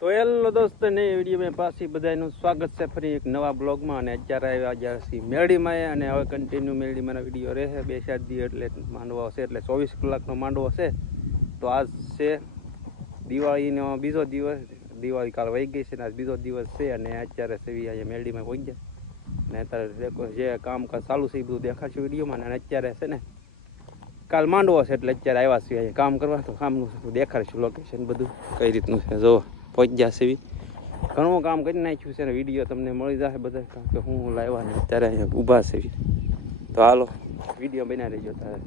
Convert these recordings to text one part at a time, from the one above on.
તો હેલો દોસ્તો ને વિડીયો માં પાછી બધાનું સ્વાગત છે ફરી એક નવા બ્લોગમાં. અને અત્યારે આવ્યા છીએ મેરડીમાં અને હવે કન્ટિન્યુ મેરડીમાંના વિડીયો રહે 2-4 દિવસ એટલે માંડવો છે એટલે 24 કલાકનો માંડવો છે. તો આજ છે દિવાળીનો બીજો દિવસ. દિવાળી કાલ વહી ગઈ છે ને આજ બીજો દિવસ છે અને અત્યારે સેવી અહીંયા મેરડીમાં પહોંચી ગયા ને અત્યારે જે કામકાજ ચાલુ છે એ બધું દેખાડશું વિડીયોમાં. અને અત્યારે છે ને કાલ માંડવો છે એટલે અત્યારે આવ્યા છીએ અહીંયા કામ કરવા. તો કામનું દેખાડશું લોકેશન બધું કઈ રીતનું છે. જો પહોંચી ગયા છે ઘણું કામ કરી નાખ્યું છે ને વિડીયો તમને મળી જશે બધા કારણ કે હું લાવ્યા ને અત્યારે અહીંયા ઊભા છે. તો હાલો વિડીયો બનાવી રહેજો તારે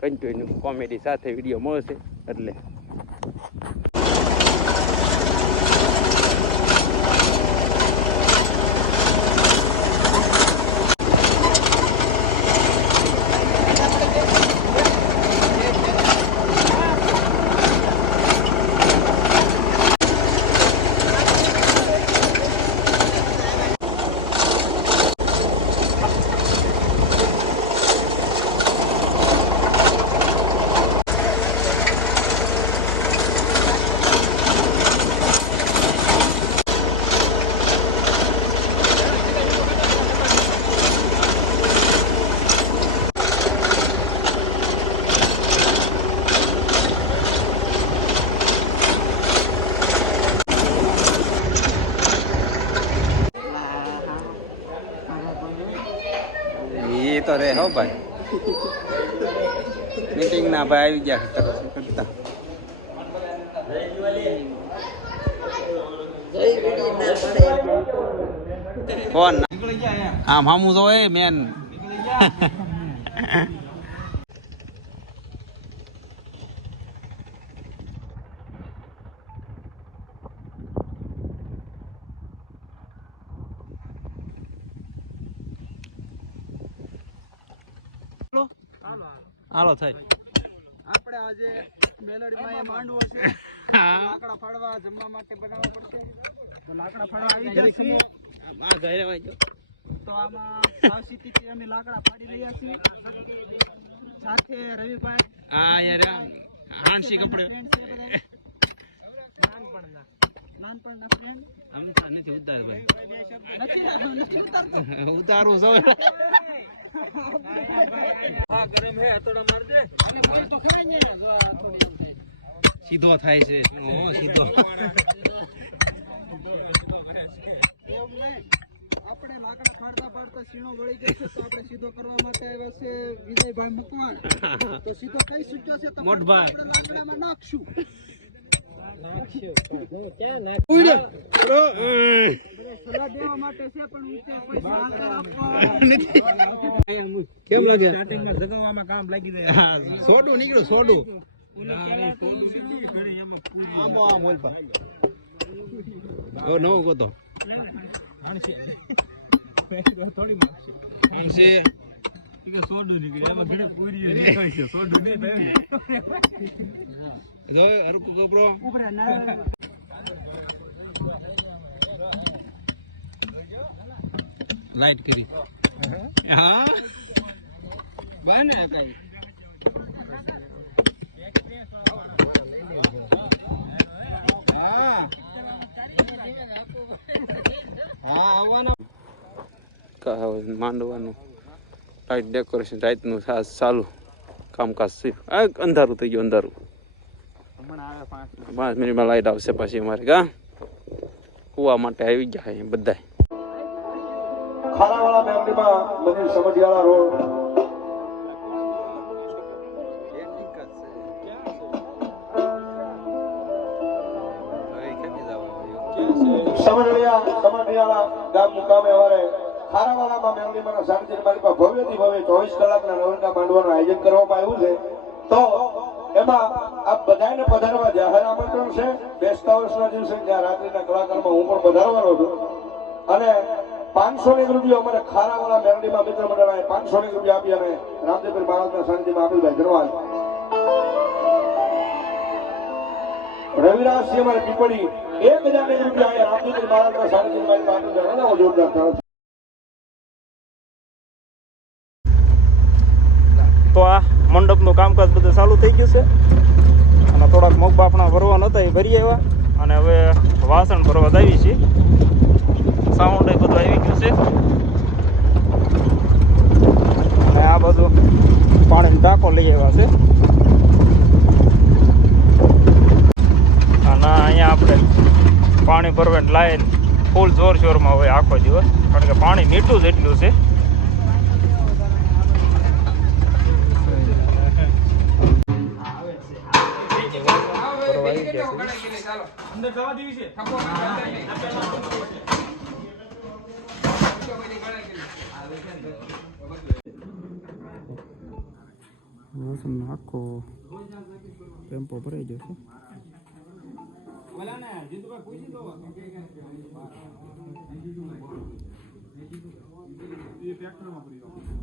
કન્ટિન્યુ કોમેડી સાથે વિડીયો મળશે એટલે તો રે હો ભાઈ મીટિંગ ના ભાઈ આવી ગયા કરતા કોણ આમ હામું તો એ મેન હાલો થાય આપણે આજે મેલડીમાં માંડવો છે લાકડા ફાડવા જમવા માટે બનાવવા પડશે તો લાકડા ફાડવા આવી જશે આ ઘરે વાજો તો આમાં સાવચેતીથી અમે લાકડા ફાડી રહ્યા છીએ સાથે રવિભાઈ આ યાર હાંસી કપડે નાનપણના ફ્રેન્ડ આમ તો નથી ઉતાર ભાઈ નથી ઉતારું છો હા ગરમ હે હતોડા માર દે અને કોઈ તો ખાય ને સીધો થાય છે સીધો આપણે લાકડા ફાડતા સીણો વળી ગયો છે તો આપણે સીધો કરવા માટે આવ્યા છે વિજયભાઈ મુકવાણ તો સીધો કઈ સૂચ્યો છે તો મોટભાઈ આપણે લાકડામાં નાખશું સલાહ દેવા માટે છે પણ ઊંચે પૈસા હાલતા આપવા કેમ લાગે સ્ટાર્ટિંગમાં જગાવવામાં કામ લાગી જાય સોડું નીકળ્યું સોડું આમ આમ હોલપા ઓ નવો ગોતો થોડી હાંસી સોડું નીકળે એમાં ઘડે પૂરી નીકળી છે સોડું નહીં જો હરકુ કપડો ઉપર લાઈટ કરી હા બને કઈ હા આવવાનો માંડવાનું લાઈટ ડેકોરેશન રાતનું ચાલુ કામકાજ છે અંધારું થઈ ગયું અંધારું 5 મિનિટમાં લાઈટ આવશે પછી અમારે કા કુવા માટે આવી ગયા બધા ખારાવાળા મેમરીમાં મંદિર સમઢિયાળા રોડ સમઢિયાળા ગામ મુકામે અમારે ખારાવાળામાં મેમરીમાં શાંતિ મારી પાસે ભવ્યથી ભવ્ય 24 કલાકના નવરંગા માંડવાનું આયોજન કરવામાં આવ્યું છે. તો એમાં આપ બધાને પધારવા જાહેર આમંત્રણ છે. બેસતા વર્ષના દિવસે ત્યાં રાત્રિના કલાકારમાં હું પણ પધારવાનો છું અને 500 રૂપિયા અમારે ખારાવાળા મેરડીમાં મિત્ર મંડળાએ 500 રૂપિયા આપી અને રામદેવપીર મહારાજના સાનિધ્યમાં આપેલભાઈ ધનવાદ રવિરાજસિંહ અમારે પીપળી 1000 રૂપિયા રામદેવપીર મહારાજના સાનિધ્યમાં આપેલભાઈ જોરદાર થયો. તો આ મંડપનું કામકાજ બધું ચાલુ થઈ ગયું છે અને થોડાક મગ બાપણા ભરવાના હતા એ ભરી આવ્યા અને હવે વાસણ ભરવા આવી છે. સાઉન્ડ એ બધું આવી ગયું છે. અને આ બધું પાણીનો ટાંકો લઈ આવ્યા છે. અને અહીંયા આપણે પાણી ભરવાની લાઈન ફૂલ જોર શોરમાં હોય આખો દિવસ, કારણ કે પાણી મીઠું જ એટલું છે. આખો ટેમ્પો ભરાઈ જશે. એ ટ્રેક્ટરમાં ભરી